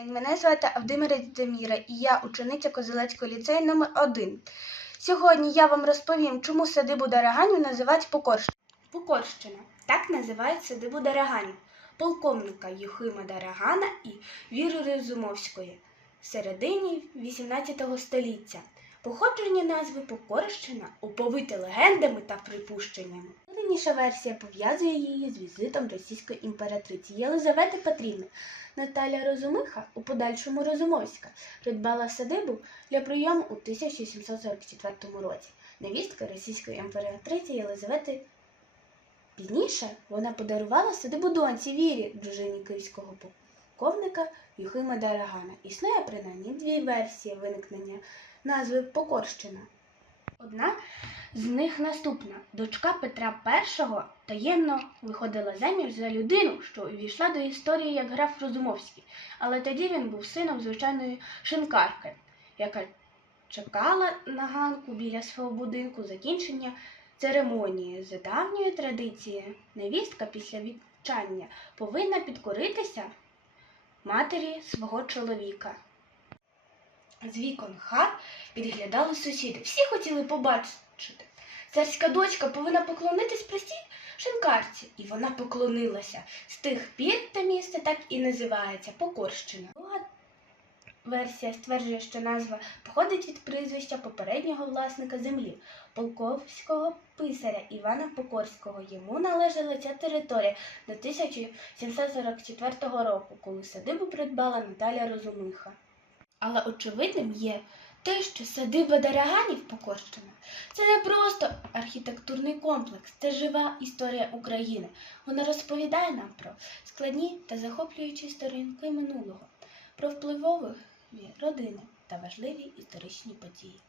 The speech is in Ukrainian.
день. Мене звати Авдимира Деміра і я учениця Козелецького ліцею номер 1 Сьогодні я вам розповім, чому садибу Дараганів називають Покорщина. Покорщина. Так називають садибу Дараганів, полковника Юхима Дарагана і Віри Розумовської середині XVIII століття. Походження назви Покорщина оповите легендами та припущеннями. Найвірніша версія пов'язує її з візитом російської імператриці Єлизавети Петрівни. Наталя Розумиха, у подальшому Розумовська, придбала садибу для прийому у 1744 році. Невістка російської імператриці Єлизавети. Пізніше вона подарувала садибу доньці Вірі, дружині київського полковника Юхима Дарагана. Існує принаймні дві версії виникнення назви Покорщина. Одна з них наступна. Дочка Петра І таємно виходила заміж за людину, що увійшла до історії як граф Розумовський, але тоді він був сином звичайної шинкарки, яка чекала на ганку біля свого будинку закінчення церемонії. За давньої традиції невістка після відчання повинна підкоритися матері свого чоловіка. З вікон хат підглядали сусіди. Всі хотіли побачити. Царська дочка повинна поклонитись простій шинкарці, і вона поклонилася. З тих пір те місце так і називається Покорщина. Друга версія стверджує, що назва походить від прізвища попереднього власника землі, полковського писаря Івана Покорського. Йому належала ця територія до 1744 року, коли садибу придбала Наталя Розумиха. Але очевидним є те, що садиба Дараганів Покорщина це не просто архітектурний комплекс, це жива історія України. Вона розповідає нам про складні та захоплюючі сторінки минулого, про впливові родини та важливі історичні події.